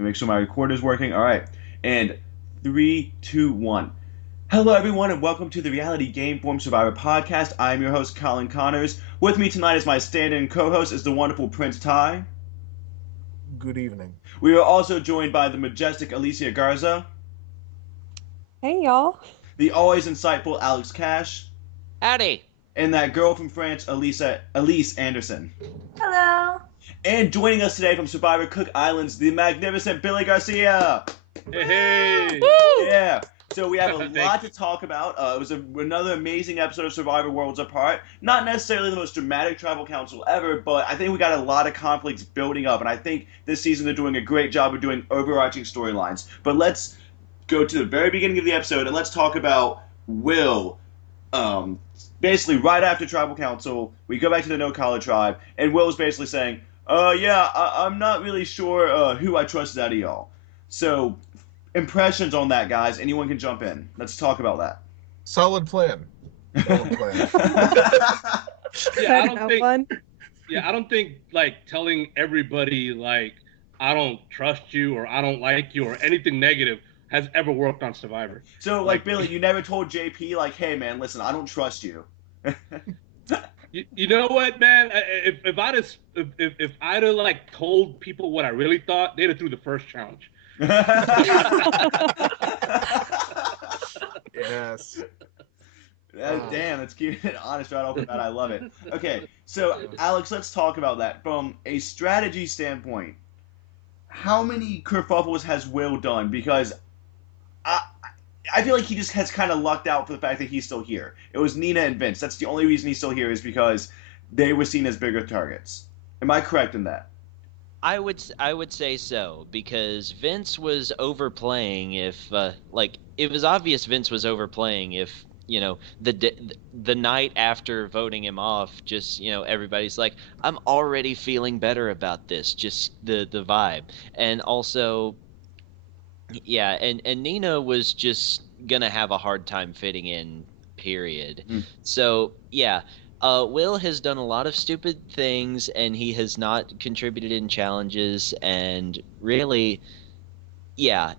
me make sure my recorder's working. All right. And three, two, one. Hello, everyone, and welcome to the Reality Game Form Survivor podcast. I am your host, Colin Connors. With me tonight as my stand-in co-host is the wonderful Prince Ty. Good evening. We are also joined by the majestic Alicia Garza. Hey, y'all. The always insightful Alex Cash. Howdy. And that girl from France, Elise Anderson. Hello. And joining us today from Survivor Cook Islands, the magnificent Billy Garcia. Hey! Woo! Yeah. So we have a lot to talk about. It was another amazing episode of Survivor Worlds Apart. Not necessarily the most dramatic tribal council ever, but I think we got a lot of conflicts building up, and I think this season they're doing a great job of doing overarching storylines. But let's go to the very beginning of the episode, and let's talk about Will. Basically, right after tribal council, we go back to the No Collar tribe, and Will's basically saying, I'm not really sure who I trusted out of y'all. So, impressions on that, guys. Anyone can jump in. Let's talk about that. Solid plan. Solid plan. I don't think like telling everybody like I don't trust you or I don't like you or anything negative has ever worked on Survivor. So, like Billy, you never told JP like, "Hey, man, listen, I don't trust you." You know what, man? If I'd have like told people what I really thought, they'd have threw the first challenge. Yes. Damn, that's keeping it honest right off the bat. I love it. Okay, so Alex, let's talk about that from a strategy standpoint. How many kerfuffles has Will done? Because I feel like he just has kind of lucked out for the fact that he's still here. It was Nina and Vince. That's the only reason he's still here is because they were seen as bigger targets. Am I correct in that? I would say so, because Vince was overplaying if it was obvious Vince was overplaying if, you know, the night after voting him off, just, you know, everybody's like, I'm already feeling better about this, just the vibe. And also, yeah, and Nina was just gonna have a hard time fitting in, period. So, yeah. Will has done a lot of stupid things, and he has not contributed in challenges. And really, yeah,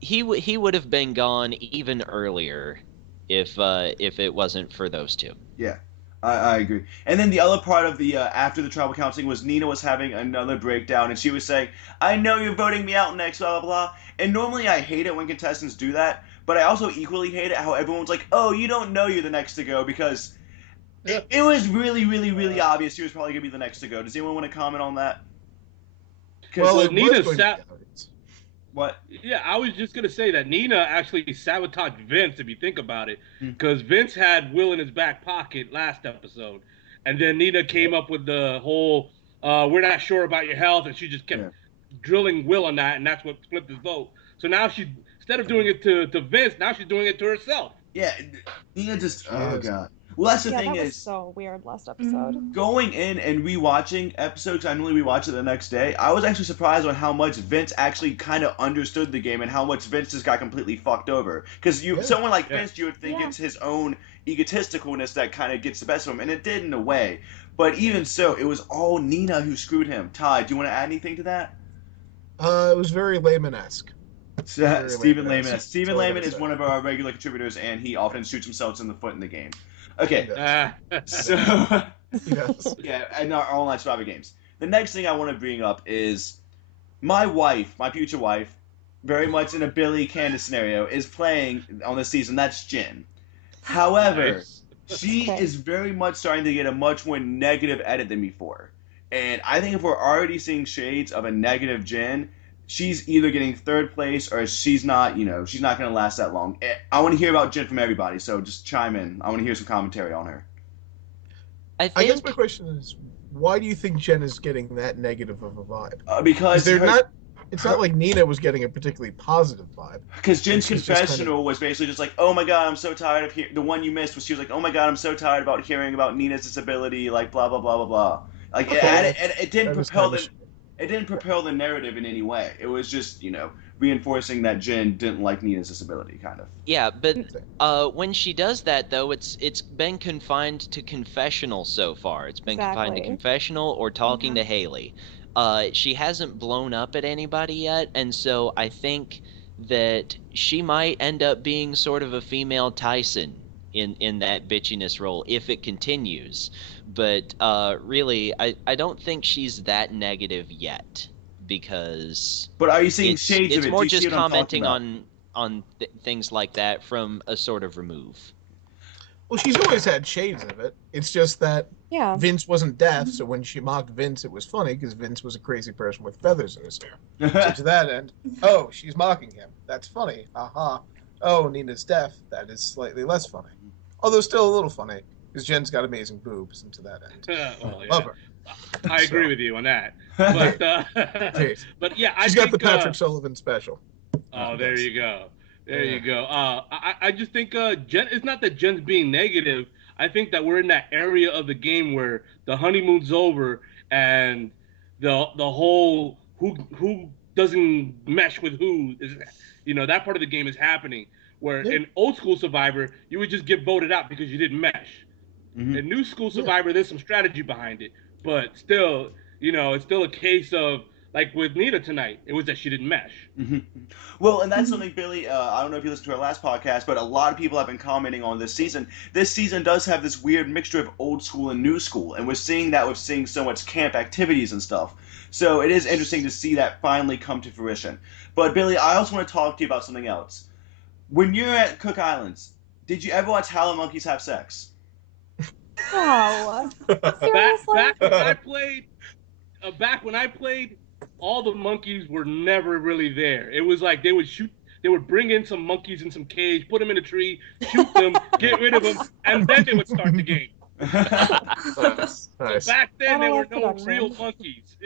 he would have been gone even earlier if it wasn't for those two. Yeah, I agree. And then the other part of the after the tribal counseling was Nina was having another breakdown, and she was saying, "I know you're voting me out next, blah blah blah." And normally I hate it when contestants do that, but I also equally hate it how everyone's like, "Oh, you don't know you're the next to go," because it was really, really, really obvious he was probably going to be the next to go. Does anyone want to comment on that? Well, Nina What? Yeah, I was just going to say that Nina actually sabotaged Vince, if you think about it, because Vince had Will in his back pocket last epised, and then Nina came up with the whole, we're not sure about your health, and she just kept drilling Will on that, and that's what flipped his vote. So now she, instead of doing it to Vince, now she's doing it to herself. Yeah, Nina just, oh God. Well, that's the thing that is, was so weird last episode. going in and rewatching episodes, I normally rewatch it the next day. I was actually surprised on how much Vince actually kind of understood the game and how much Vince just got completely fucked over. Because someone like Vince, you would think it's his own egotisticalness that kind of gets the best of him, and it did in a way. But even so, it was all Nina who screwed him. Ty, do you want to add anything to that? It was very Layman-esque. Stephen Layman. Stephen Layman is one of our regular contributors, and he often shoots himself in the foot in the game. Okay, so in our online Survivor games. The next thing I want to bring up is my wife, my future wife, very much in a Billy Candace scenario, is playing on this season. That's Jen. However, she is very much starting to get a much more negative edit than before. And I think if we're already seeing shades of a negative Jen, she's either getting third place or she's not, she's not going to last that long. I want to hear about Jen from everybody, so just chime in. I want to hear some commentary on her. I guess my question is, why do you think Jen is getting that negative of a vibe? Because it's not like Nina was getting a particularly positive vibe. Because Jen's confessional was basically just like, oh my God, I'm so tired of hearing. The one you missed was she was like, oh my God, I'm so tired about hearing about Nina's disability, like blah, blah, blah, blah, blah. Like, it didn't propel the... It didn't propel the narrative in any way. It was just, reinforcing that Jen didn't like Nina's disability, kind of. Yeah, but when she does that, though, it's been confined to confessional so far. It's been confined to confessional or talking to Haley. she hasn't blown up at anybody yet, and so I think that she might end up being sort of a female Tyson in that bitchiness role if it continues. But really, I don't think she's that negative yet, because But are you seeing shades of it? It's more Do you see just what I'm commenting talking about? on things like that from a sort of remove. Well, she's always had shades of it. It's just that Yeah. Vince wasn't deaf, so when she mocked Vince, it was funny because Vince was a crazy person with feathers in his hair. So to that end, oh, she's mocking him. That's funny. Aha. Oh, Nina's deaf. That is slightly less funny. Although still a little funny, because Jen's got amazing boobs, and to that end. Well, Love her. I agree with you on that. But, but yeah, She's got the Patrick Sullivan special. Oh, there you go. There you go. I just think Jen. It's not that Jen's being negative. I think that we're in that area of the game where the honeymoon's over and the whole who doesn't mesh with who is, that part of the game is happening. Where in old school Survivor, you would just get voted out because you didn't mesh. Mm-hmm. In new school Survivor, there's some strategy behind it, but still, it's still a case of, like with Nina tonight, it was that she didn't mesh. Mm-hmm. Well, and that's something, Billy, I don't know if you listened to our last podcast, but a lot of people have been commenting on this season. This season does have this weird mixture of old school and new school, and we're seeing that with seeing so much camp activities and stuff. So it is interesting to see that finally come to fruition. But, Billy, I also want to talk to you about something else. When you're at Cook Islands, did you ever watch How the Monkeys Have Sex? Oh, seriously? Back when I played, all the monkeys were never really there. It was like they would bring in some monkeys in some cage, put them in a tree, shoot them, get rid of them, and then they would start the game. Nice. So back then, there were no production. real monkeys.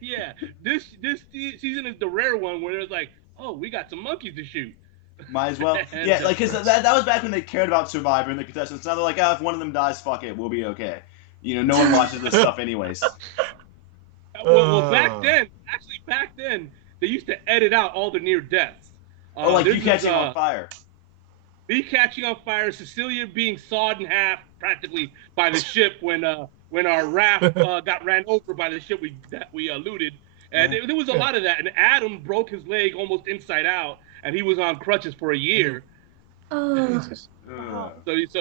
Yeah, this season is the rare one where it's like, oh, we got some monkeys to shoot. Might as well. Yeah, like, because that was back when they cared about Survivor and the contestants. Now they're like, if one of them dies, fuck it, we'll be okay. No one watches this stuff anyways. Well, back then, they used to edit out all the near deaths. Like you catching on fire. Me catching on fire, Cecilia being sawed in half practically by the ship when our raft got ran over by the ship we looted. And there was a lot of that. And Adam broke his leg almost inside out, and he was on crutches for a year. So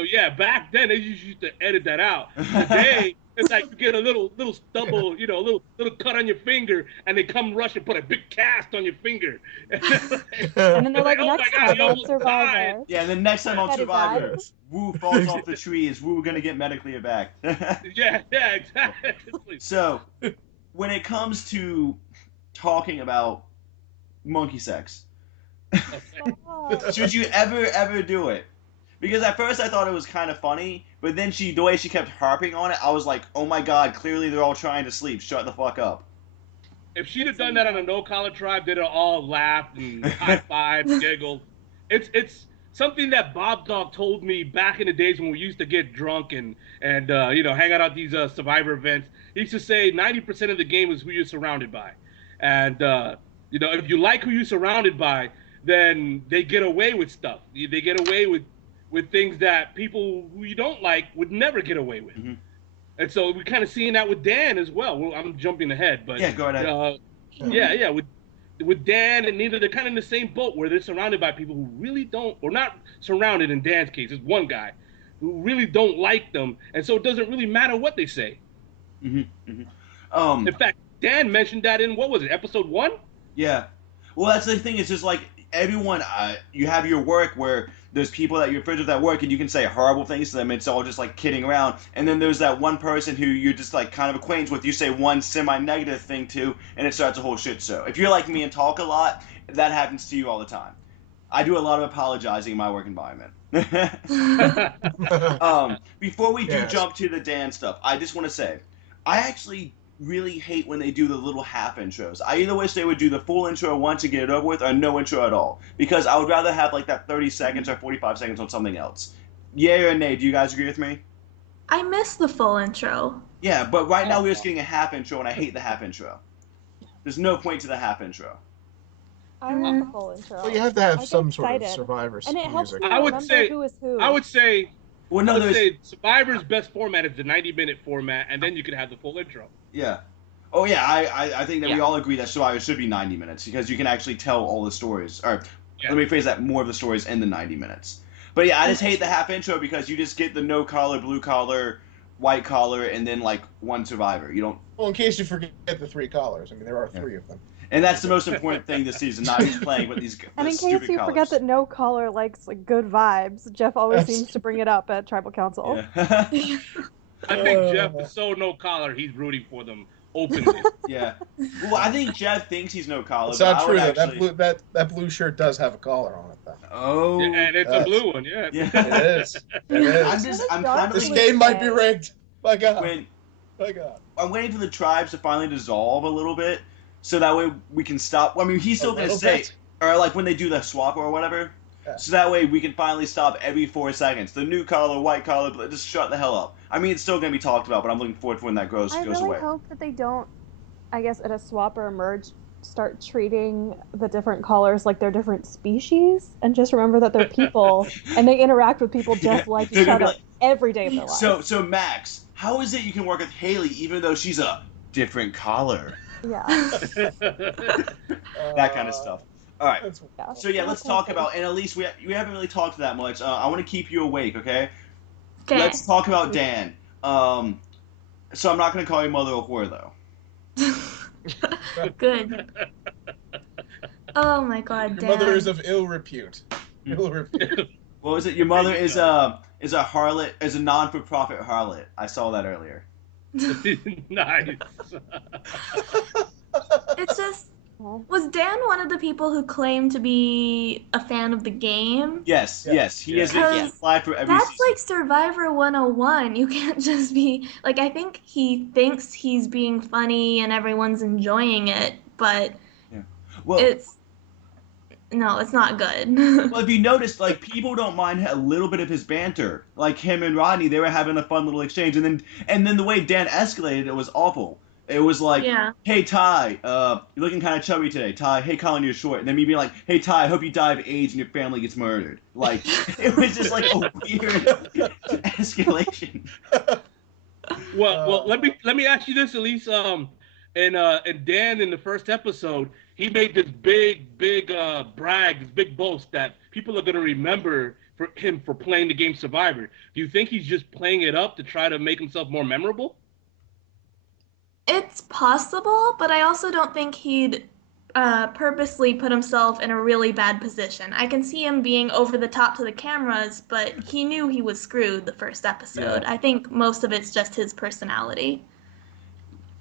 yeah, back then they used to edit that out. Today it's like you get a little stumble, a little cut on your finger, and they come rush and put a big cast on your finger. And then they're like, oh next my God, time on Survivor. Yeah, and then next time on Survivor, Woo falls off the tree. Is Woo gonna get medically back? Yeah, exactly. So, when it comes to talking about monkey sex, should you ever do it? Because at first I thought it was kind of funny, but then the way she kept harping on it, I was like, oh my God, clearly they're all trying to sleep. Shut the fuck up. If she'd have done that on a no-collar tribe, they'd have all laughed and high-fived, giggled. It's something that Bob Dog told me back in the days when we used to get drunk and hang out at these Survivor events. He used to say 90% of the game is who you're surrounded by. And, if you like who you're surrounded by, then they get away with stuff. They get away with things that people who you don't like would never get away with. Mm-hmm. And so we're kind of seeing that with Dan as well. I'm jumping ahead, but yeah, go ahead. Yeah. With Dan and Nina, they're kind of in the same boat where they're surrounded by people who really don't, or not surrounded in Dan's case. It's one guy who really don't like them, and so it doesn't really matter what they say. Mm-hmm. Mm-hmm. In fact, Dan mentioned that in, what was it, episode 1? Yeah. Well, that's the thing. It's just like everyone, you have your work where there's people that you're friends with at work and you can say horrible things to them. It's all just like kidding around. And then there's that one person who you're just like kind of acquainted with. You say one semi-negative thing to, and it starts a whole shit show. If you're like me and talk a lot, that happens to you all the time. I do a lot of apologizing in my work environment. Before we do jump to the Dan stuff, I just want to say, I actually really hate when they do the little half intros. I either wish they would do the full intro once and get it over with, or no intro at all. Because I would rather have like that 30 seconds or 45 seconds on something else. Yay or nay, do you guys agree with me? I miss the full intro. Yeah, but right now we're just getting a half intro, and I hate the half intro. There's no point to the half intro. I want the full intro. Well, you have to have some sort of Survivor and it helps music. me remember who is who. I would say Survivor's best format is the 90-minute format, and then you could have the full intro. Yeah. Oh yeah, I think that we all agree that Survivor should be 90 minutes because you can actually tell all the stories. Or let me phrase that, more of the stories in the 90 minutes. But yeah, I just hate the half intro because you just get the no collar, blue collar, white collar, and then like one survivor. You don't. Well, in case you forget the 3 collars, I mean there are 3 of them. And that's the most important thing this season, not who's playing, but these And in stupid case you collars. forget that no caller likes like good vibes, Jeff always seems to bring it up at Tribal Council. Yeah. I think Jeff is so no collar, he's rooting for them openly. Yeah. Well, I think Jeff thinks he's no collar. It's not true. Actually... That blue shirt does have a collar on it, though. Oh. Yeah, and it's a blue one, yeah. It is. It is. I'm kind of this game might be rigged. My God. My God. I'm waiting for the tribes to finally dissolve a little bit, so that way we can stop. I mean, he's still going to say, or like when they do the swap or whatever, so that way we can finally stop every 4 seconds. The new collar, white collar, just shut the hell up. I mean, it's still going to be talked about, but I'm looking forward to when that goes away. I really hope that they don't, I guess, at a swap or a merge, start treating the different collars like they're different species, and just remember that they're people, and they interact with people just like each other every day of their lives. So Max, how is it you can work with Haley even though she's a different collar? Yeah. That kind of stuff. All right. So yeah, let's talk about, and Elise, we haven't really talked that much. I want to keep you awake, okay? Okay. Let's talk about Dan. So I'm not going to call your mother a whore, though. Good. Oh my God, Dan. Your mother is of ill repute. Ill repute. What was it? Your mother is a harlot, is a non-for-profit harlot. I saw that earlier. Nice. It's just, was Dan one of the people who claimed to be a fan of the game? Yes. He is applied for every season. That's like Survivor 101. You can't just be, like, I think he thinks he's being funny and everyone's enjoying it, but it's not good. Well, if you noticed, like, people don't mind a little bit of his banter. Like him and Rodney, they were having a fun little exchange, and then the way Dan escalated, it was awful. It was like, hey, Ty, you're looking kind of chubby today. Ty, hey, Colin, you're short. And then me being like, hey, Ty, I hope you die of AIDS and your family gets murdered. Like, it was just like a weird escalation. Well, let me ask you this, Elise. And Dan in the first episode, he made this big brag, this big boast that people are going to remember for him for playing the game Survivor. Do you think he's just playing it up to try to make himself more memorable? It's possible, but I also don't think he'd purposely put himself in a really bad position. I can see him being over the top to the cameras, but he knew he was screwed the first episode. I think most of it's just his personality.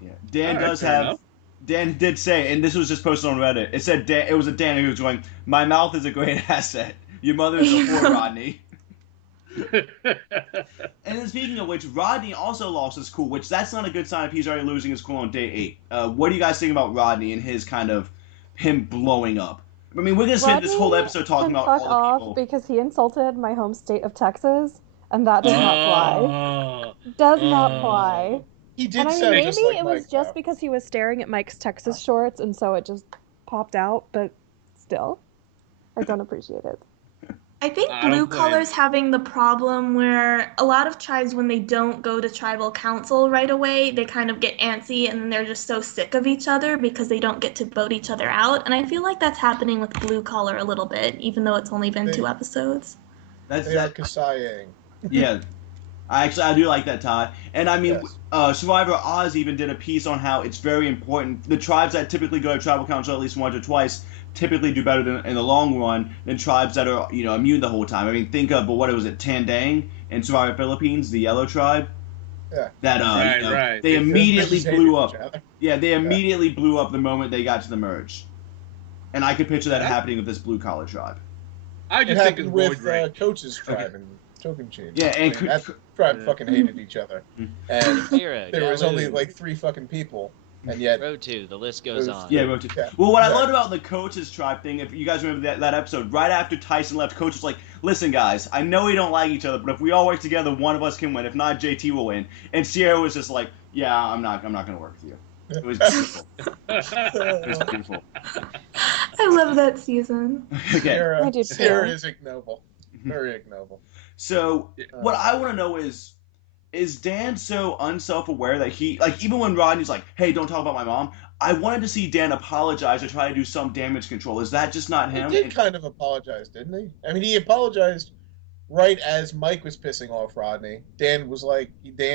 Yeah, Dan did say, and this was just posted on Reddit, it said it was a Dan who was going, my mouth is a great asset. Your mother is a whore, Rodney. And then speaking of which, Rodney also lost his cool, which that's not a good sign if he's already losing his cool on day 8. What do you guys think about Rodney and his kind of him blowing up? I mean, we're going to spend this whole episode talking about all the people. Because he insulted my home state of Texas, and that does not fly. Does not fly. He did maybe just like it was just because he was staring at Mike's Texas shorts, and so it just popped out, but still, I don't appreciate it. I think blue collar's having the problem where a lot of tribes, when they don't go to tribal council right away, they kind of get antsy and then they're just so sick of each other because they don't get to vote each other out. And I feel like that's happening with blue collar a little bit, even though it's only been 2 episodes. They are Kasaiing. Yeah. I do like that, Ty. And I mean, Survivor Oz even did a piece on how it's very important. The tribes that typically go to tribal council at least once or twice typically do better in the long run than tribes that are, immune the whole time. I mean, think of, what was it, Tandang in Survivor Philippines, the yellow tribe? Yeah. That, they immediately blew up. Yeah, they immediately blew up the moment they got to the merge. And I could picture that happening with this blue-collar tribe. I just think it's with Coach's tribe and Token Chain. Yeah, and that tribe fucking hated each other. And there was only like 3 fucking people. And yet, Row 2, the list goes on. Yeah, Row 2. Yeah. Well, what I loved about the Coach's tribe thing, if you guys remember that episode, right after Tyson left, Coach was like, listen, guys, I know we don't like each other, but if we all work together, one of us can win. If not, JT will win. And Sierra was just like, yeah, I'm not going to work with you. It was beautiful. It was beautiful. I love that season. Okay. Sierra is ignoble. Very ignoble. So, what I want to know is, is Dan so unself-aware that he, like, even when Rodney's like, hey, don't talk about my mom, I wanted to see Dan apologize or try to do some damage control. Is that just not him? He did kind of apologize, didn't he? I mean, he apologized right as Mike was pissing off Rodney. Dan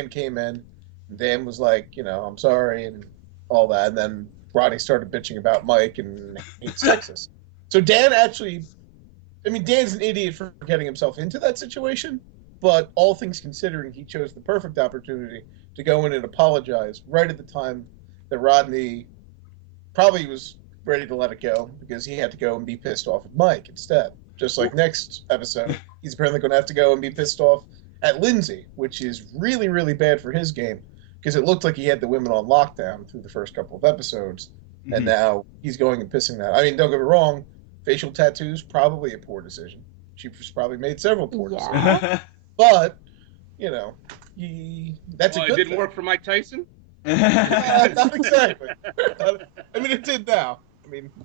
came in, and Dan was like, I'm sorry, and all that. And then Rodney started bitching about Mike and hates Texas. So Dan actually, Dan's an idiot for getting himself into that situation, but all things considering, he chose the perfect opportunity to go in and apologize right at the time that Rodney probably was ready to let it go because he had to go and be pissed off at Mike instead. Just like next episode, he's apparently going to have to go and be pissed off at Lindsay, which is really, really bad for his game because it looked like he had the women on lockdown through the first couple of episodes, and now he's going and pissing that. I mean, don't get me wrong, facial tattoos, probably a poor decision. She's probably made several poor decisions. But, that's a good thing. It didn't work for Mike Tyson? Not exactly. It did now.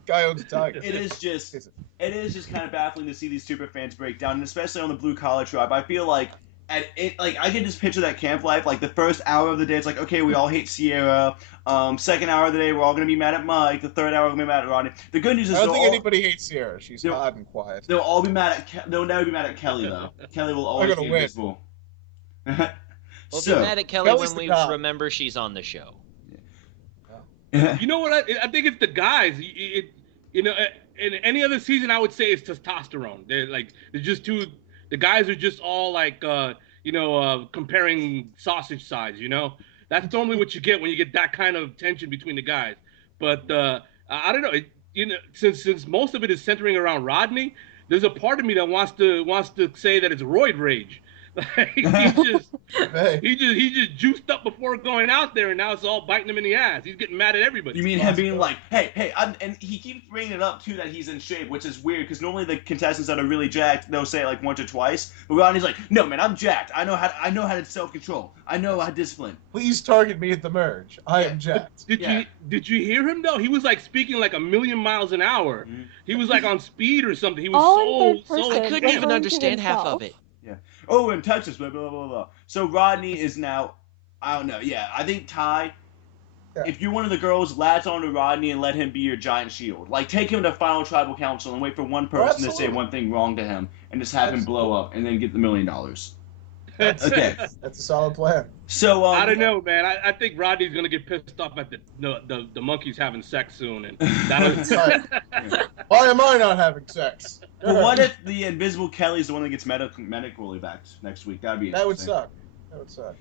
Guy owns a tiger. It is just kind of baffling to see these super fans break down, and especially on the blue collar tribe. I feel like I can just picture that camp life. Like the first hour of the day, it's like, okay, we all hate Sierra. Second hour of the day, we're all gonna be mad at Mike. The third hour, we're gonna be mad at Rodney. The good news is I don't think anybody hates Sierra. She's hot and quiet. They'll all be mad at. They'll never be mad at Kelly though. Kelly will always be invisible. We'll be mad at Kelly when we remember she's on the show. You know what? I think it's the guys. In any other season, I would say it's testosterone. They're just too. The guys are just all like, comparing sausage size. That's normally what you get when you get that kind of tension between the guys. But I don't know. Since most of it is centering around Rodney, there's a part of me that wants to say that it's roid rage. He just juiced up before going out there, and now it's all biting him in the ass. He's getting mad at everybody. You mean him being like, hey, and he keeps bringing it up too that he's in shape, which is weird because normally the contestants that are really jacked, they'll say it like once or twice. But Rodney's like, no man, I'm jacked. I know how to self-control. I know how to discipline. Please target me at the merge. I am jacked. Did you hear him though? He was like speaking like 1,000,000 miles an hour. Mm-hmm. He was like on speed or something. He was so I couldn't even understand half of it. Yeah. Oh, in Texas, blah, blah, blah, blah. So Rodney is now, I don't know. Yeah, I think Ty, if you're one of the girls, latch on to Rodney and let him be your giant shield. Like, take him to Final Tribal Council and wait for one person to say one thing wrong to him and just have him blow up and then get the $1 million. Okay. That's a solid plan. So I don't know, man. I think Rodney's gonna get pissed off at the monkeys having sex soon, and that'll. Why am I not having sex? Well, what if the invisible Kelly's the one that gets medically back next week? That'd be interesting. That would suck.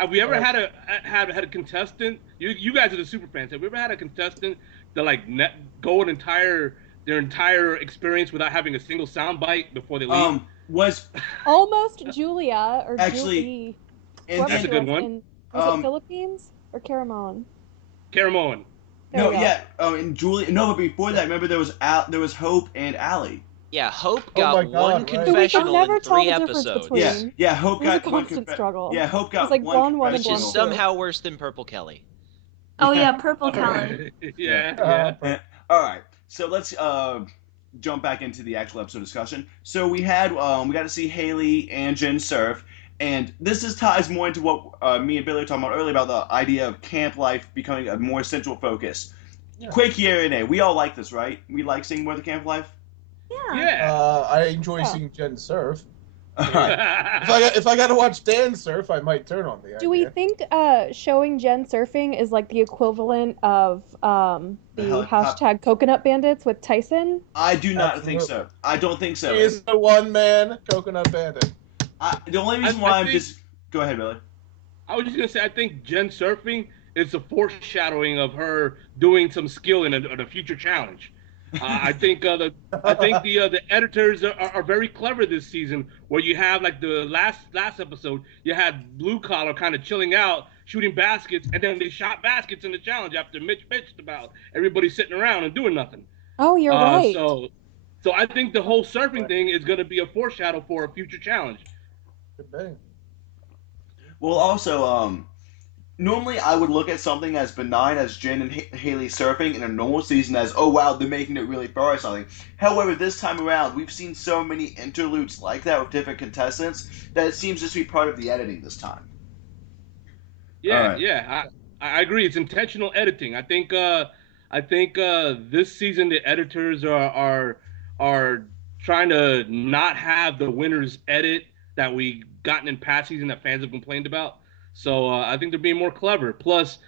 Have we ever had a contestant? You guys are the super fans. Have we ever had a contestant that go their entire experience without having a single sound bite before they leave? Was almost Julia or actually, Julie. That's a good one. Was it Philippines or Caramoan? Caramoan. No, yeah. And Julia. No, but before that, remember there was Hope and Allie. Yeah, Hope got one confessional in 3 episodes. Yeah, Hope got one struggle. Yeah, Hope got like one confessional. Which is somehow worse than Purple Kelly. Oh yeah, Purple Kelly. Yeah. All right, so let's jump back into the actual episode discussion. So we got to see Haley and Jen surf, and this ties more into what me and Billy were talking about earlier about the idea of camp life becoming a more central focus. Yeah. Quick year-in-a. We all like this, right? We like seeing more of the camp life? Yeah. I enjoy seeing Jen surf. If I got to watch Dan surf, I might turn on the idea. Do we think showing Jen surfing is like the equivalent of the hashtag Coconut Bandits with Tyson? I do not think so. I don't think so. He is the one-man Coconut Bandit. The only reason why I'm just... Go ahead, Billy. I was just going to say, I think Jen surfing is a foreshadowing of her doing some skill in a future challenge. I think the editors are very clever this season. Where you have like the last episode, you had Blue Collar kind of chilling out, shooting baskets, and then they shot baskets in the challenge after Mitch bitched about everybody sitting around and doing nothing. Oh, you're right. So I think the whole surfing thing is going to be a foreshadow for a future challenge. Good thing. Well, also, normally I would look at something as benign as Jen and Haley surfing in a normal season as, oh wow, they're making it really far or something. However, this time around, we've seen so many interludes like that with different contestants that it seems just to be part of the editing this time. Yeah, right. yeah, I agree. It's intentional editing. I think this season the editors are trying to not have the winners edit that we gotten in past season that fans have complained about. So I think they're being more clever. Plus,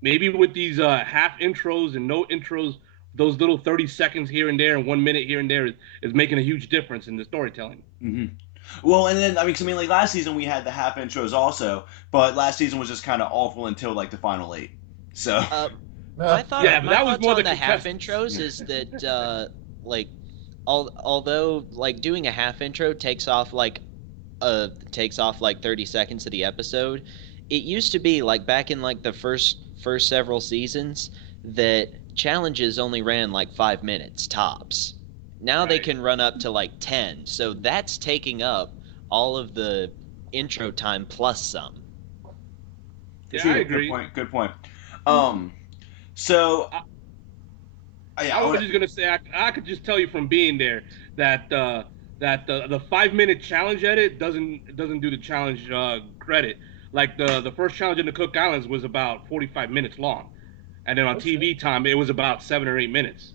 maybe with these half intros and no intros, those little 30 seconds here and there and 1 minute here and there is making a huge difference in the storytelling. Mm-hmm. Well, and then like last season we had the half intros also, but last season was just kind of awful until like the final 8. So my thought, yeah, but that was more on the half intros is that although like doing a half intro takes off like 30 seconds of the episode, it used to be like back in like the first several seasons that challenges only ran like 5 minutes tops. Now they can run up to like 10, so that's taking up all of the intro time plus some. Yeah, I agree. Good point. So I was just gonna say I could just tell you from being there that the 5-minute challenge edit doesn't do the challenge credit. Like the first challenge in the Cook Islands was about 45 minutes long, and then on TV time it was about 7 or 8 minutes.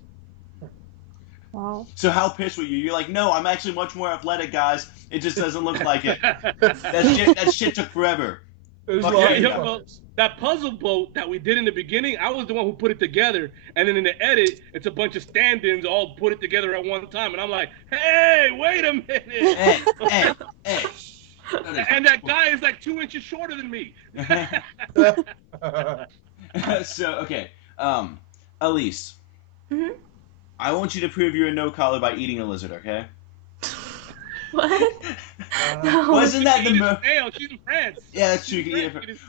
Wow. So how pissed were you? You're like, no, I'm actually much more athletic, guys. It just doesn't look like it. That shit took forever. Well, that puzzle boat that we did in the beginning, I was the one who put it together, and then in the edit, it's a bunch of stand-ins all put it together at one time, and I'm like, hey, wait a minute. Hey. And that guy is like 2 inches shorter than me. So, okay. Elise. Mm-hmm. I want you to prove you're a no-collar by eating a lizard, okay? What? No. Wasn't that the She's in France. Yeah, that's true. You can eat it.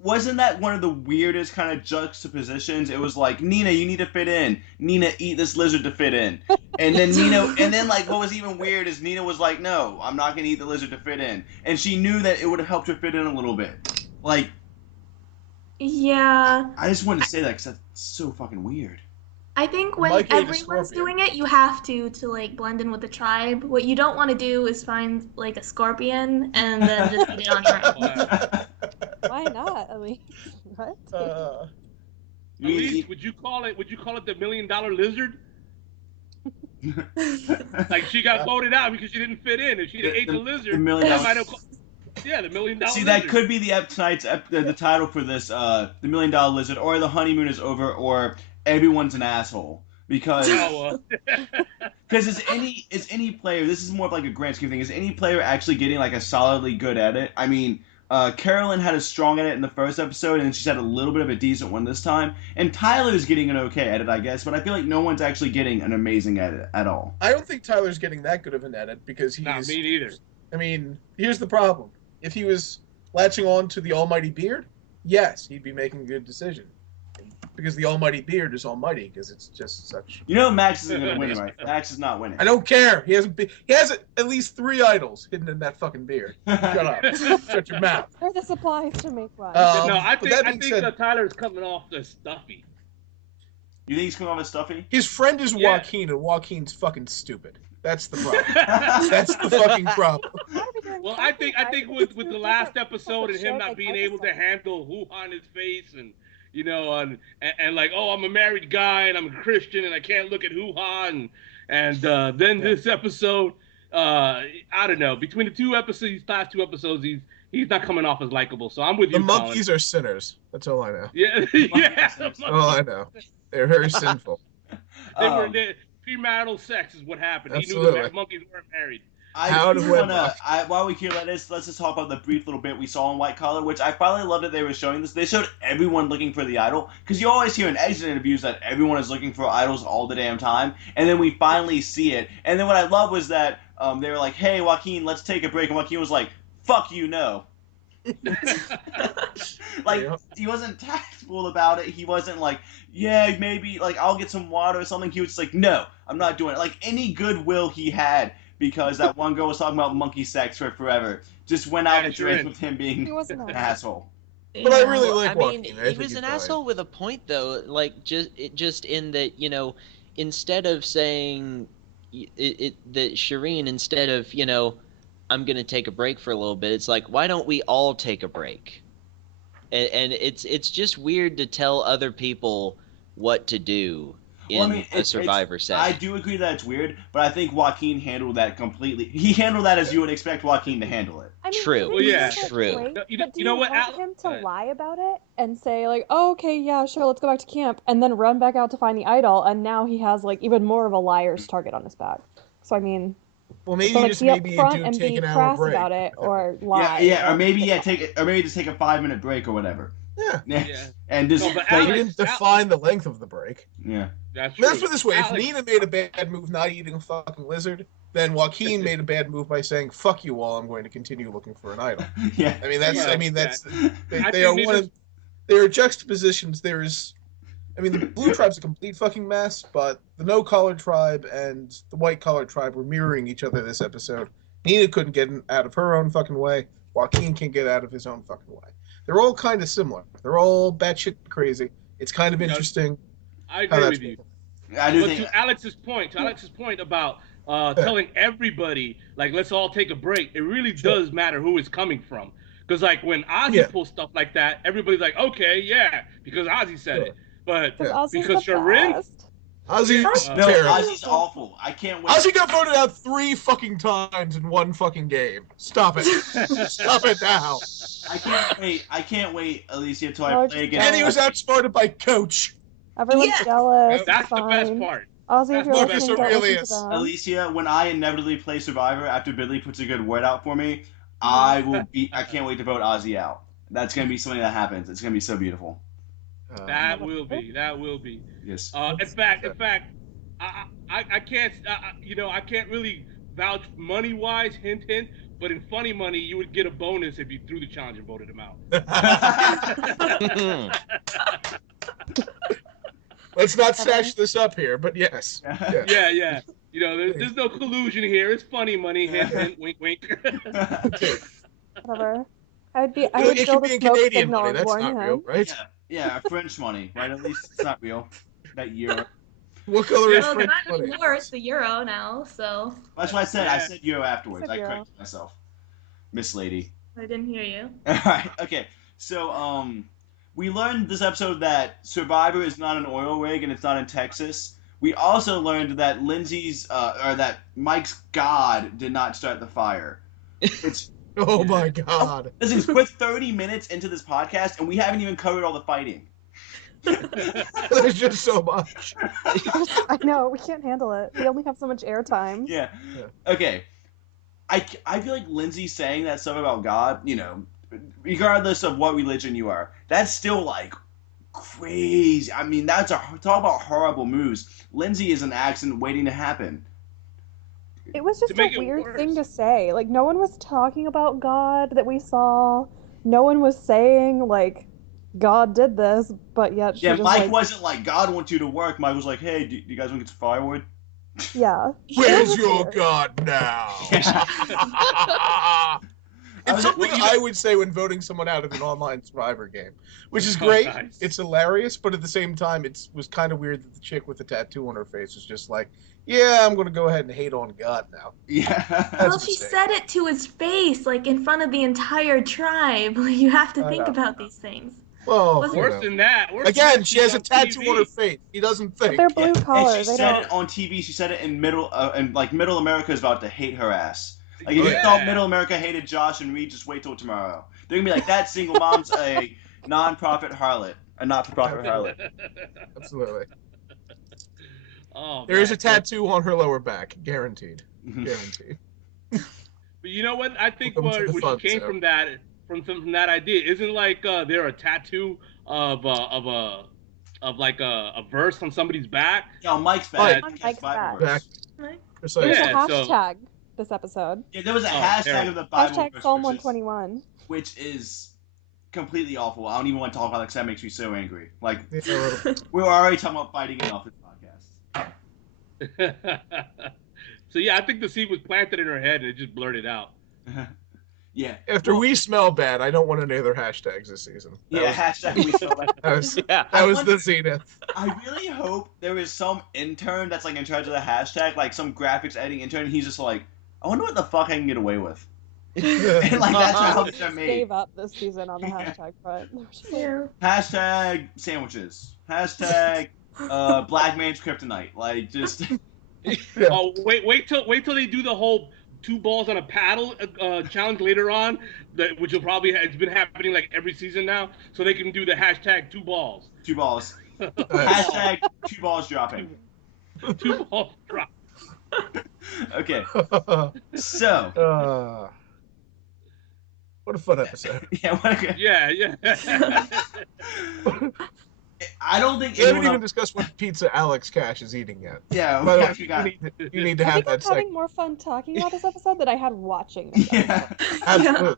Wasn't that one of the weirdest kind of juxtapositions? It was like, Nina, you need to fit in. Nina, eat this lizard to fit in. And then like what was even weird is Nina was like, no, I'm not gonna eat the lizard to fit in. And she knew that it would have helped her fit in a little bit. Like, yeah. I just wanted to say that because that's so fucking weird. I think when everyone's doing it, you have to like blend in with the tribe. What you don't want to do is find like a scorpion and then just eat it on your own. Why not, Elise? What? Elise, would you call it the $1 million lizard? Like she got voted out because she didn't fit in. If she'd have ate the lizard, the $1 million. Yeah, the $1 million. See, lizard. that could be tonight's the title for this, the $1 million lizard, or the honeymoon is over, or everyone's an asshole. Because is any player, this is more of like a grand scheme thing, is any player actually getting like a solidly good edit? I mean, Carolyn had a strong edit in the first episode, and she's had a little bit of a decent one this time. And Tyler's getting an okay edit, I guess, but I feel like no one's actually getting an amazing edit at all. I don't think Tyler's getting that good of an edit because he's... Not me neither. I mean, here's the problem. If he was latching on to the almighty beard, yes, he'd be making a good decision. Because the almighty beard is almighty, because it's just such... You know Max isn't going to win, right? Max is not winning. I don't care. He has at least 3 idols hidden in that fucking beard. Shut up. Shut your mouth. Where are the supplies to make one? No, I think Tyler's coming off the stuffy. You think he's coming off as stuffy? His friend is Joaquin, and Joaquin's fucking stupid. That's the problem. That's the fucking problem. Well, I think with the last episode and him not being able to handle hoo-ha on his face and... You know, and like, oh, I'm a married guy and I'm a Christian and I can't look at hoo-ha and then this episode, I don't know. Between the these last 2 episodes, he's not coming off as likable. So I'm with you. The monkeys are sinners. That's all I know. Yeah, yeah. That's all I know. They're very sinful. They were premarital sex is what happened. Absolutely. He knew the monkeys weren't married. While we hear let's just talk about the brief little bit we saw in White Collar, which I finally loved that they were showing this. They showed everyone looking for the idol, because you always hear in exit interviews that everyone is looking for idols all the damn time, and then we finally see it. And then what I love was that they were like, hey, Joaquin, let's take a break, and Joaquin was like, fuck you, no. Like, he wasn't tactful about it. He wasn't like, yeah, maybe, like, I'll get some water or something. He was just like, no, I'm not doing it. Like, any goodwill he had, because that one girl was talking about monkey sex for forever, just went out and drank with him being an asshole. But I really like I Joaquin. mean, I he think was he's an fine. asshole with a point, though. Like, just in that, instead of saying that Shireen, instead of, I'm gonna take a break for a little bit, it's like, why don't we all take a break? And it's just weird to tell other people what to do in a Survivor setting. I do agree that it's weird, but I think Joaquin handled that completely. He handled that as you would expect Joaquin to handle it. I mean, True. Well, yeah. True. But You do you know what, want him to lie about it and say, like, oh, okay, yeah, sure, let's go back to camp, and then run back out to find the idol, and now he has, like, even more of a liar's target on his back. So, I mean... Well, maybe so, like, just be maybe upfront you do and take be an hour crass break about it, or lie. Or maybe just take a 5-minute break or whatever. Yeah. And just you didn't define the length of the break. Yeah. That's true. Let's put it this way: if Nina made a bad move not eating a fucking lizard, then Joaquin made a bad move by saying "fuck you all." I'm going to continue looking for an idol. Yeah. I mean that's. Yeah. I mean that's. I They are think one of. There are juxtapositions. There is. I mean, the blue tribe's a complete fucking mess, but the no-collar tribe and the white-collar tribe were mirroring each other this episode. Nina couldn't get out of her own fucking way. Joaquin can't get out of his own fucking way. They're all kind of similar. They're all batshit crazy. It's kind of interesting. I agree with you. I do but think... to Alex's point about telling everybody, like, let's all take a break, it really does matter who it's coming from. Because, like, when Ozzy pulls stuff like that, everybody's like, okay, yeah, because Ozzy said it. But because Shireen... Ozzy's no, terrible. Ozzy's awful. I can't wait. Ozzy got voted out 3 fucking times in one fucking game. Stop it. Stop it now. I can't wait, Alicia, till I play against... And he was outsmarted by Coach. Everyone's jealous. That's the best part. Ozzy, if you're listening, don't listen to them. Alicia, when I inevitably play Survivor after Billy puts a good word out for me, I can't wait to vote Ozzy out. That's going to be something that happens. It's going to be so beautiful. That will be. Yes. In fact, I can't, I can't really vouch money wise. Hint, but in funny money, you would get a bonus if you threw the challenge and voted him out. Let's not sash this up here, but yes. Yeah. There's no collusion here. It's funny money. Hint, wink, wink. Whatever. I would build a smoke signal and warn him. Real, right? Yeah, French money, right? At least it's not real. That euro. What color is French not money? anymore. It's the euro now, so. That's why I said euro afterwards. I corrected myself. Miss Lady. I didn't hear you. Alright, okay. So, we learned this episode that Survivor is not an oil rig and it's not in Texas. We also learned that that Mike's God did not start the fire. It's... Oh my God. Listen, we're 30 minutes into this podcast and we haven't even covered all the fighting. There's just so much. I know, we can't handle it. We only have so much airtime. Yeah. Okay. I feel like Lindsay saying that stuff about God, regardless of what religion you are, that's still like crazy. I mean, talk about horrible moves. Lindsay is an accident waiting to happen. It was just a weird thing to say. Like, no one was talking about God that we saw. No one was saying, like, God did this, but yet she Mike wasn't like, God wants you to work. Mike was like, hey, do you guys want to get some firewood? Yeah. Where's your God now? It's something I would say when voting someone out of an online Survivor game, which is great. Nice. It's hilarious, but at the same time, it was kind of weird that the chick with the tattoo on her face was just like, yeah, I'm going to go ahead and hate on God now. Yeah. Well, she said it to his face, like in front of the entire tribe. You have to think about these things. Well, worse than that. Again, she has a tattoo on her face. He doesn't think. But they're blue collar. And she said it on TV. She said it in Middle America is about to hate her ass. Like, if you thought Middle America hated Josh and Reed, just wait till tomorrow. They're going to be like, that single mom's a non-profit harlot. A not-for-profit harlot. Absolutely. Oh, there is a tattoo on her lower back. Guaranteed. Guaranteed. But you know what? I think where she came from that idea isn't like there a tattoo of like a verse on somebody's back. Yeah, on Mike's back. Mike's back. Precisely. There's a hashtag this episode. Yeah, there was a hashtag of the Bible. Hashtag Psalm 121. Which is completely awful. I don't even want to talk about it because that makes me so angry. Like, we were already talking about fighting it off this podcast. So yeah, I think the seed was planted in her head and it just blurted out. Yeah. After we smell bad, I don't want any other hashtags this season. Hashtag we smell bad. That was the zenith. I really hope there is some intern that's like in charge of the hashtag, like some graphics editing intern. And he's just like, I wonder what the fuck I can get away with. And like that's how they're made. Gave up this season on the hashtag front. Hashtag sandwiches. Hashtag black man's kryptonite. Like just. Oh wait till they do the whole 2 balls on a paddle challenge later on, which will probably it's been happening like every season now, so they can do the hashtag 2 balls. 2 balls. Hashtag 2 balls dropping. 2 balls drop. Okay. So. What a fun episode. Yeah. I don't think we haven't even discussed what pizza Alex Cash is eating yet. Yeah, by the way, you need to have that. I'm having more fun talking about this episode than I had watching this episode. Absolutely.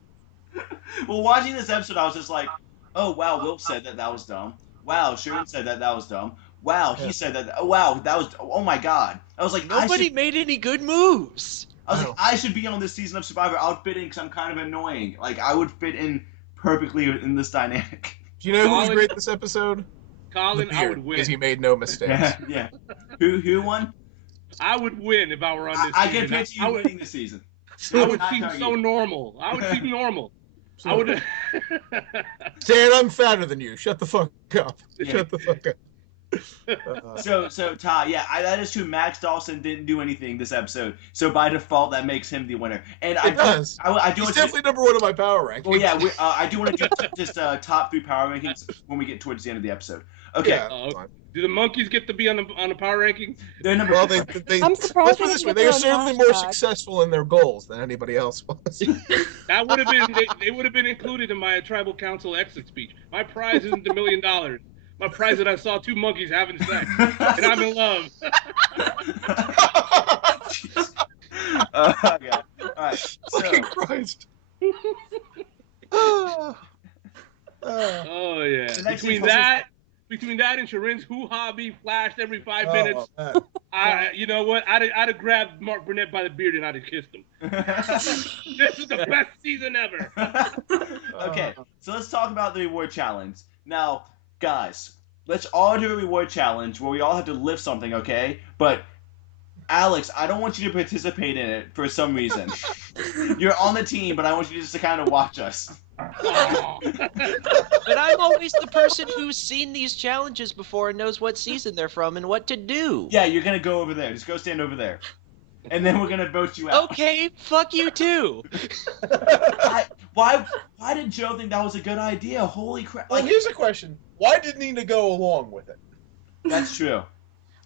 Well, watching this episode, I was just like, oh, wow, Will said that was dumb. Wow, Sharon said that was dumb. Wow, he said that. Oh, wow, that was. Oh my God. I was like, nobody made any good moves. I was like, I should be on this season of Survivor. I would fit in because I'm kind of annoying. Like, I would fit in perfectly in this dynamic. Do you know who was great this episode? Colin, I would win. Because he made no mistakes. Yeah. Who won? I would win if I were on this season. I can picture you winning this season. I would seem so normal. I would seem normal. I would. Dan, I'm fatter than you. Shut the fuck up. Yeah. Shut the fuck up. So Ty, that is true. Max Dawson didn't do anything this episode, so by default that makes him the winner. And it does. I do. He's definitely number 1 of my power rankings. Well, yeah, I do want to do just top 3 power rankings when we get towards the end of the episode. Okay. Yeah, do the monkeys get to be on the power ranking? They're number. Well, they I'm surprised. Let's put it this way: they are certainly more successful in their goals than anybody else was. That would have been. They would have been included in my tribal council exit speech. My prize isn't $1 million. My prize is that I saw 2 monkeys having sex, and I'm in love. Okay. All right. So. Fucking Christ. Oh yeah. Between that and Sharon's hoo-ha being flashed every 5 minutes, you know what? I'd have grabbed Mark Burnett by the beard and I'd have kissed him. This is the best season ever. Okay, so let's talk about the reward challenge. Now, guys, let's all do a reward challenge where we all have to lift something, okay? But Alex, I don't want you to participate in it for some reason. You're on the team, but I want you just to kind of watch us. But I'm always the person who's seen these challenges before and knows what season they're from and what to do. Yeah, you're gonna go over there. Just go stand over there. And then we're gonna vote you out. Okay, fuck you too. Why did Joe think that was a good idea? Holy crap. Well, here's a question. Why did Nina go along with it? That's true.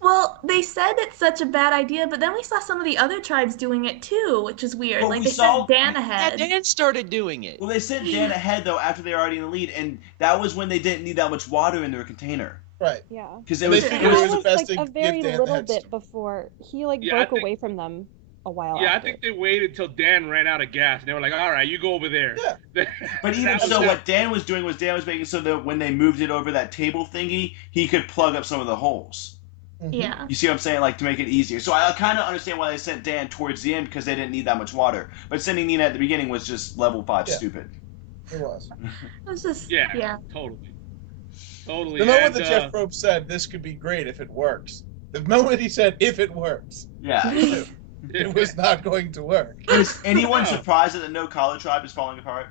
Well, they said it's such a bad idea, but then we saw some of the other tribes doing it too, which is weird. Well, like they sent Dan ahead. Yeah, Dan started doing it. Well, they sent Dan ahead though after they were already in the lead, and that was when they didn't need that much water in their container. Right. Yeah. Because it was like a very little bit before he broke away from them a while after. I think they waited until Dan ran out of gas, and they were like, "All right, you go over there." Yeah. But even so, what Dan was doing was making so that when they moved it over that table thingy, he could plug up some of the holes. Yeah. You see what I'm saying? Like, to make it easier. So I kind of understand why they sent Dan towards the end, because they didn't need that much water. But sending Nina at the beginning was just level 5 stupid. It was. It was just, yeah. Totally. The moment that Jeff Probst said, this could be great if it works. The moment he said, if it works. Yeah. It was not going to work. Is anyone surprised that the No Collar tribe is falling apart?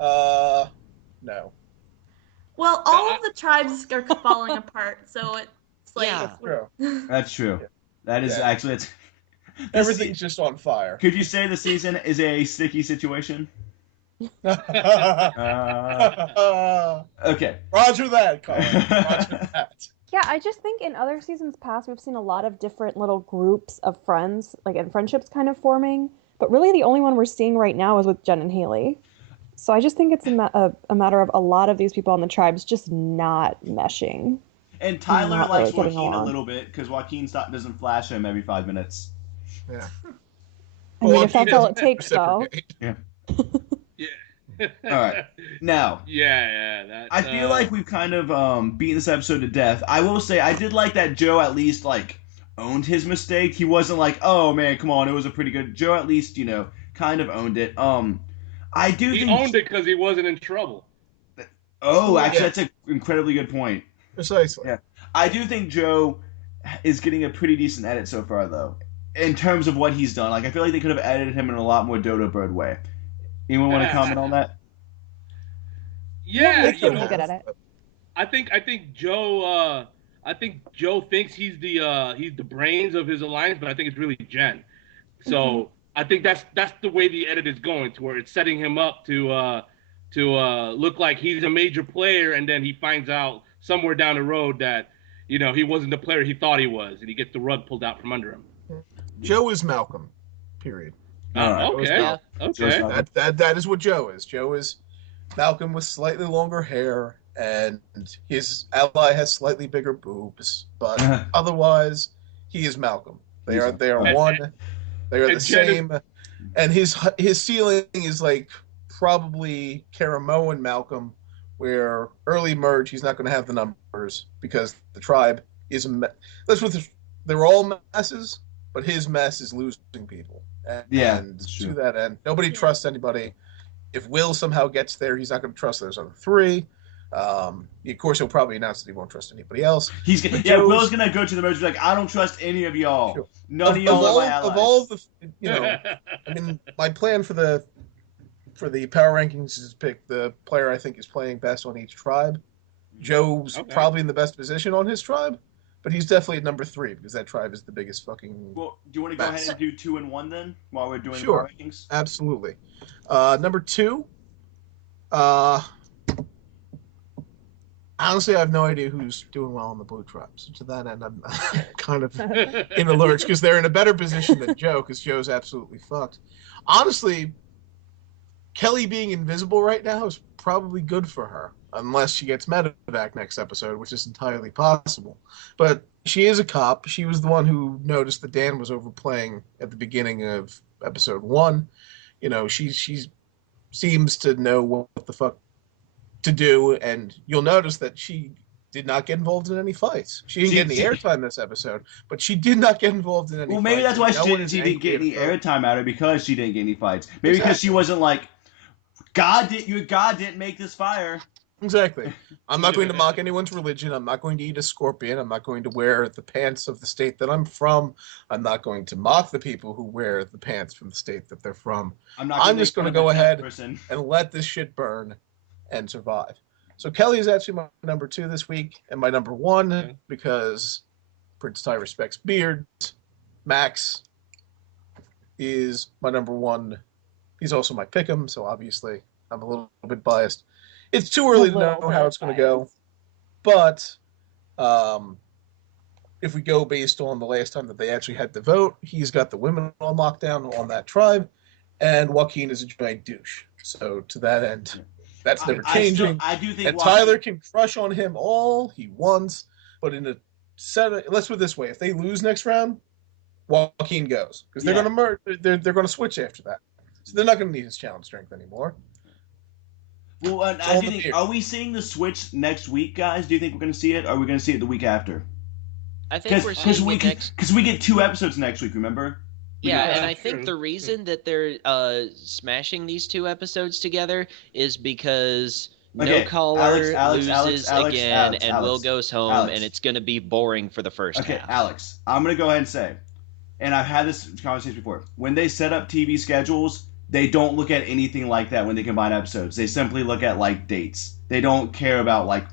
No. Well, all of the tribes are falling apart, so it's like... Yeah. That's true. That is actually... It's, everything's just on fire. Could you say the season is a sticky situation? Okay. Roger that, Colin. Roger that. Yeah, I just think in other seasons past, we've seen a lot of different little groups of friends, and friendships kind of forming. But really the only one we're seeing right now is with Jen and Haley. So I just think it's a matter of a lot of these people on the tribes just not meshing. And Tyler likes Joaquin a little bit, because Joaquin doesn't flash him every 5 minutes. Yeah. I mean, if that's all it takes, though. Yeah. Yeah. All right. Now. Yeah. I feel like we've kind of beaten this episode to death. I will say I did like that Joe at least owned his mistake. He wasn't like, oh man, come on, it was a pretty good. Joe at least kind of owned it. I do. He owned it because he wasn't in trouble. Oh, actually, that's an incredibly good point. Precisely. Yeah, I do think Joe is getting a pretty decent edit so far, though, in terms of what he's done. Like, I feel like they could have edited him in a lot more Dodo Bird way. Anyone want to comment on that? Yeah, you know, good at it. I think Joe. I think Joe thinks he's the brains of his alliance, but I think it's really Jen. So I think that's the way the edit is going, to where it's setting him up to look like he's a major player, and then he finds out somewhere down the road that he wasn't the player he thought he was, and he gets the rug pulled out from under him. Joe is Malcolm. Period. Okay. Okay. That is what Joe is. Joe is Malcolm with slightly longer hair, and his ally has slightly bigger boobs, but otherwise he is Malcolm. They are one. They are the same, and his ceiling is like probably Karamo and Malcolm, where early merge he's not going to have the numbers because the tribe is they're all messes, but his mess is losing people. And to that end, nobody trusts anybody. If Will somehow gets there, he's not going to trust those other three. Of course, he'll probably announce that he won't trust anybody else. Will's going to go to the merge and be like, I don't trust any of y'all. Sure. None of y'all are my allies. Of all the, I mean, my plan for the power rankings is to pick the player I think is playing best on each tribe. Joe's probably in the best position on his tribe, but he's definitely at number 3 because that tribe is the biggest fucking. Well, do you want to go ahead and do 2 and 1 then while we're doing the power rankings? Absolutely. Number 2. Honestly, I have no idea who's doing well on the blue tribe. So to that end, I'm kind of in a lurch because they're in a better position than Joe because Joe's absolutely fucked. Honestly, Kelly being invisible right now is probably good for her, unless she gets medevac next episode, which is entirely possible. But she is a cop. She was the one who noticed that Dan was overplaying at the beginning of episode 1. She seems to know what the fuck to do, and you'll notice that she did not get involved in any fights. She didn't get any airtime this episode, but she did not get involved in any fights. Well, maybe that's why she didn't get any airtime out of it, because she didn't get any fights. Maybe because she wasn't like, God didn't make this fire. Exactly. I'm not going to mock anyone's religion. I'm not going to eat a scorpion. I'm not going to wear the pants of the state that I'm from. I'm not going to mock the people who wear the pants from the state that they're from. I'm just going to go ahead and let this shit burn and survive. So Kelly is actually my number 2 this week, and my number 1 because Prince Ty respects beards. Max is my number 1. He's also my pick'em, so obviously I'm a little bit biased. It's too early to know how it's going to go, but if we go based on the last time that they actually had to vote, he's got the women on lockdown on that tribe, and Joaquin is a giant douche. So to that end, that's never changing. I do think and Tyler can crush on him all he wants, but in a set, let's put it this way: if they lose next round, Joaquin goes because they're going to merge. They're going to switch after that, so they're not going to need his challenge strength anymore. Well, I do think, are we seeing the switch next week, guys? Do you think we're going to see it, or are we going to see it the week after? I think we're seeing it next... Because we get 2 episodes next week, remember? And I think the reason that they're smashing these 2 episodes together is because No Caller loses again, and Will goes home, and it's going to be boring for the first half. Okay, Alex, I'm going to go ahead and say, and I've had this conversation before, when they set up TV schedules, they don't look at anything like that when they combine episodes. They simply look at, dates. They don't care about,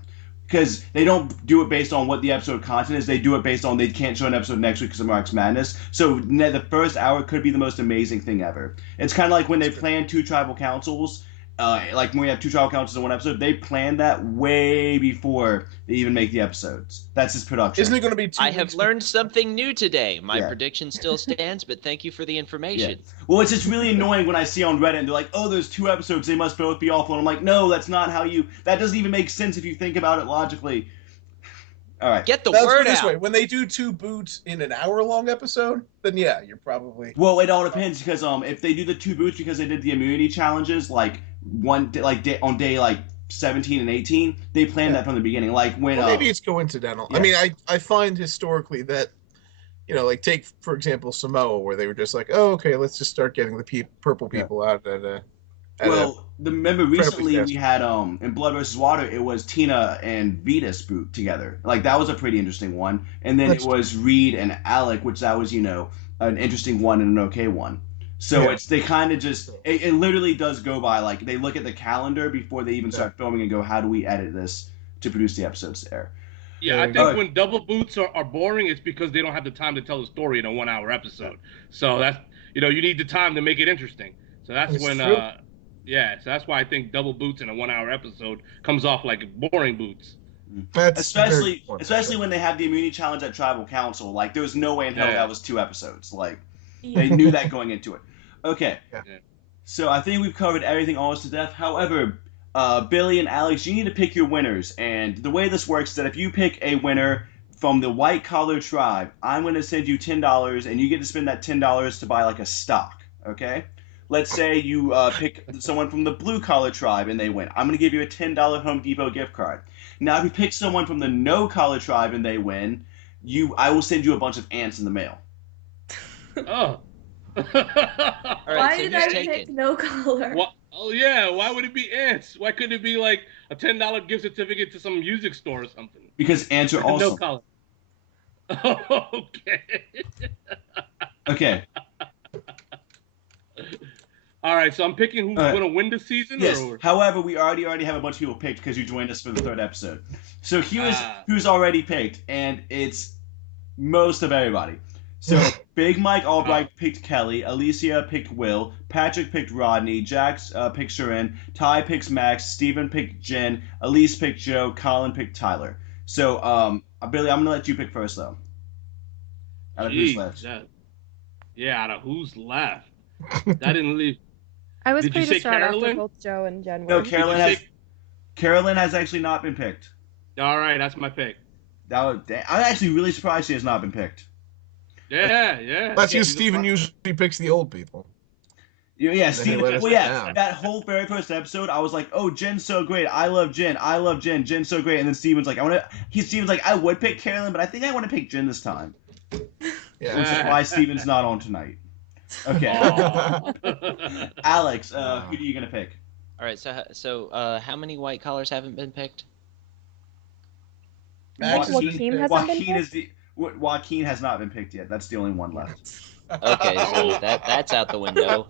because they don't do it based on what the episode content is. They do it based on they can't show an episode next week because of March Madness. So the first hour could be the most amazing thing ever. It's kind of like when they plan 2 tribal councils. When we have 2 tribal councils in one episode, they plan that way before they even make the episodes. That's his production. Isn't it going to be 2 I have learned something new today. My prediction still stands, but thank you for the information. Yeah. Well, it's just really annoying when I see on Reddit and they're like, oh, there's 2 episodes, they must both be awful. And I'm like, no, that's not how that doesn't even make sense if you think about it logically. All right. Get the word this out. Way. When they do 2 boots in an hour-long episode, then yeah, you're probably... Well, it all depends because if they do the 2 boots because they did the immunity challenges, on day 17 and 18, they planned that from the beginning. Maybe it's coincidental. Yeah. I mean, I find historically that, take for example Samoa, where they were just like, oh, okay, let's just start getting the purple people out at Well, remember recently we had in Blood versus Water, it was Tina and Vetus boot together. Like that was a pretty interesting one. And then it was Reed and Alec, which that was an interesting one and an okay one. So they kind of just it literally does go by like they look at the calendar before they even start filming and go, how do we edit this to produce the episodes there? Yeah, I think when double boots are boring, it's because they don't have the time to tell the story in a 1 hour episode. So that's you need the time to make it interesting. So that's when so that's why I think double boots in a 1 hour episode comes off like boring boots. Especially when they have the immunity challenge at Tribal Council. Like there was no way in hell that was 2 episodes. Like they knew that going into it. Okay. Yeah. So I think we've covered everything almost to death. However, Billy and Alex, you need to pick your winners. And the way this works is that if you pick a winner from the white collar tribe, I'm going to send you $10 and you get to spend that $10 to buy like a stock. Okay? Let's say you pick someone from the blue collar tribe and they win. I'm going to give you a $10 Home Depot gift card. Now, if you pick someone from the no collar tribe and they win, I will send you a bunch of ants in the mail. Oh. Why did I pick no collar? Oh yeah, why would it be ants? Why couldn't it be like a $10 gift certificate to some music store or something? Because ants are awesome. No collar. Okay. Okay. All right, so I'm picking who's going to win this season? Yes. However, we already have a bunch of people picked because you joined us for the 3rd episode. So here's who's already picked, and it's most of everybody. So Big Mike Albright picked Kelly, Alicia picked Will, Patrick picked Rodney, Jax picked Sharon, Ty picks Max, Steven picked Jen, Elise picked Joe, Colin picked Tyler. So, Billy, I'm going to let you pick first, though. Out of who's left. Out of who's left. I didn't leave. I was pretty distraught after both Joe and Jen were. No, Carolyn has actually not been picked. All right, that's my pick. I'm actually really surprised she has not been picked. Yeah. That's because Steven usually picks the old people. Yeah, Steven. Well, yeah, that whole very first episode, I was like, "Oh, Jen's so great. I love Jen. Jen's so great." And then Steven's like, Steven's like, "I would pick Carolyn, but I think I want to pick Jen this time." Yeah. Which is why Steven's not on tonight. Okay. Alex, who are you gonna pick? All right. So, how many white collars haven't been picked? Joaquin has not been picked yet. That's the only one left. Okay, so that's out the window.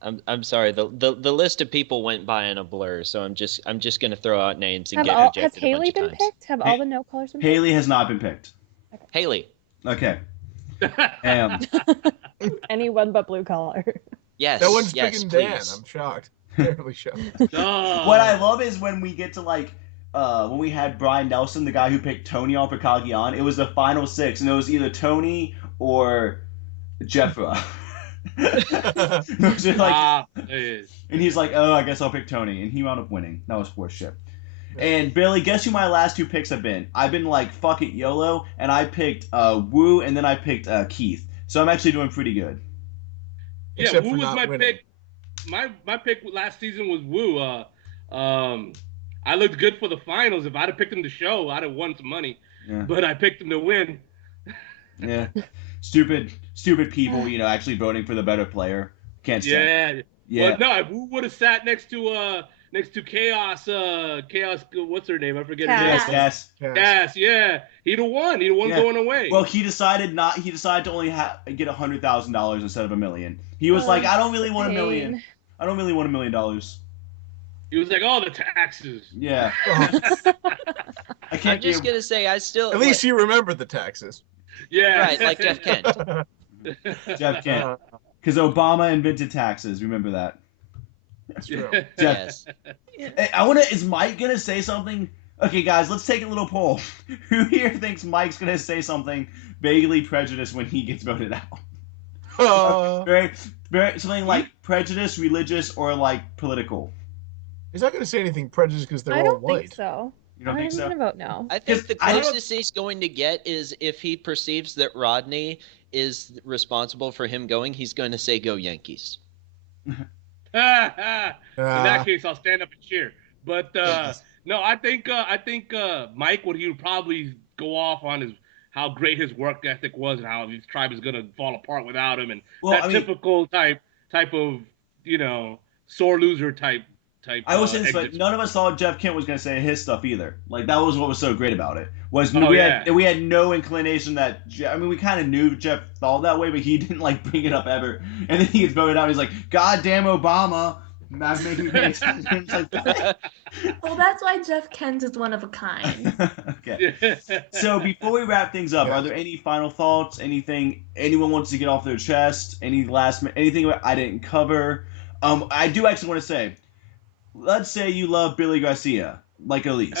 I'm sorry. The list of people went by in a blur, so I'm just gonna throw out names and get rejected. Has Haley been picked? Have all the no colors been picked? Haley has not been picked. Okay. Haley. Okay. Anyone but blue collar. Yes. No one's picking Dan. I'm shocked. Terribly shocked. What I love is when we get to when we had Brian Nelson, the guy who picked Tony on for Kagian, it was the final 6, and it was either Tony or Jeffra. And he's like, "Oh, I guess I'll pick Tony," and he wound up winning. That was horse shit. And Billy, guess who my last 2 picks have been? I've been like, fuck it, YOLO, and I picked Wu, and then I picked Keith. So I'm actually doing pretty good. Yeah, Wu was my pick. My pick last season was Wu. I looked good for the finals. If I'd have picked him to show, I'd have won some money. Yeah. But I picked him to win. Yeah. Stupid people, actually voting for the better player. Can't stand. Yeah. Well, no, Wu would have sat next to Chaos. Chaos. What's her name? I forget. Cass. Yeah. He'd have won. Going away. Well, he decided to only get $100,000 instead of $1 million. He was like, I don't really want $1 million. I don't really want $1 million. He was like, "Oh, the taxes." Yeah. I'm just gonna say, I still. At least you remember the taxes. Yeah. Right, like Jeff Kent. Jeff Kent. Because Obama invented taxes. Remember that. That's true. Yes. Hey, is Mike going to say something? Okay, guys, let's take a little poll. Who here thinks Mike's going to say something vaguely prejudiced when he gets voted out? Very something like prejudice, religious, or like political. He's not going to say anything prejudiced because they're all white. I don't think so. You don't think so? I'm going to vote no. I think the closest he's going to get is if he perceives that Rodney is responsible for him going, he's going to say, "Go Yankees." In that case, I'll stand up and cheer. But no, I think Mike, what he would probably go off on is how great his work ethic was and how his tribe is gonna fall apart without him, and typical type of sore loser type. I will say this, but none of us thought Jeff Kent was going to say his stuff either. Like, that was what was so great about it. We had no inclination that we kind of knew Jeff thought that way, but he didn't like bring it up ever. And then he gets voted out. He's like, "God damn Obama!" Not making me pay attention. Well, that's why Jeff Kent is one of a kind. Okay. So before we wrap things up, are there any final thoughts? Anything anyone wants to get off their chest? Anything I didn't cover? I do actually want to say, let's say you love Billy Garcia, like Elise.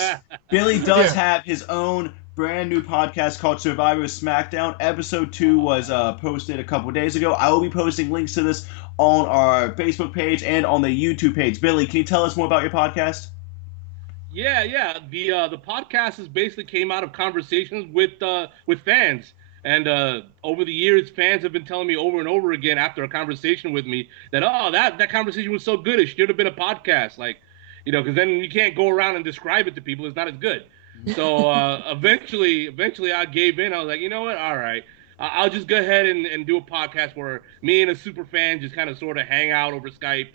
Billy does have his own brand new podcast called Survivor SmackDown. Episode 2 was posted a couple days ago. I will be posting links to this on our Facebook page and on the YouTube page. Billy, can you tell us more about your podcast? Yeah. The podcast is basically came out of conversations with fans. And over the years, fans have been telling me over and over again after a conversation with me that, that conversation was so good, it should have been a podcast. Like, because then you can't go around and describe it to people. It's not as good. So eventually I gave in. I was like, you know what? All right. I'll just go ahead and do a podcast where me and a super fan just kind of sort of hang out over Skype,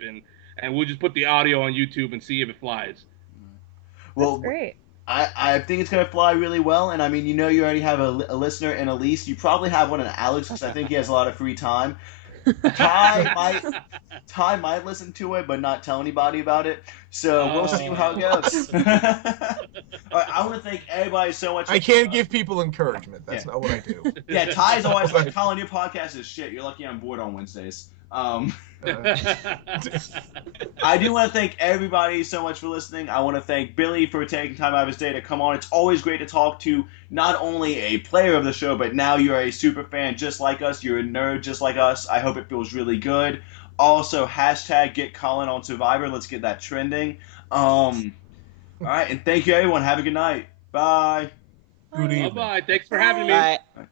and we'll just put the audio on YouTube and see if it flies. Well, that's great. I think it's going to fly really well, and I mean, you already have a listener in Elise. You probably have one in Alex, because I think he has a lot of free time. Ty might listen to it, but not tell anybody about it. So we'll see how it goes. All right, I want to thank everybody so much. I can't give people encouragement. That's not what I do. Yeah, Ty's always like, Colin, your podcast is shit. You're lucky I'm bored on Wednesdays. I do want to thank everybody so much for listening. I want to thank Billy for taking time out of his day to come on. It's always great to talk to not only a player of the show, but now you're a super fan just like us. You're a nerd just like us. I hope it feels really good. Also, hashtag get Colin on Survivor. Let's get that trending. All right, and thank you everyone. Have a good night. Bye. Good evening. Bye-bye. Thanks for having me. Bye.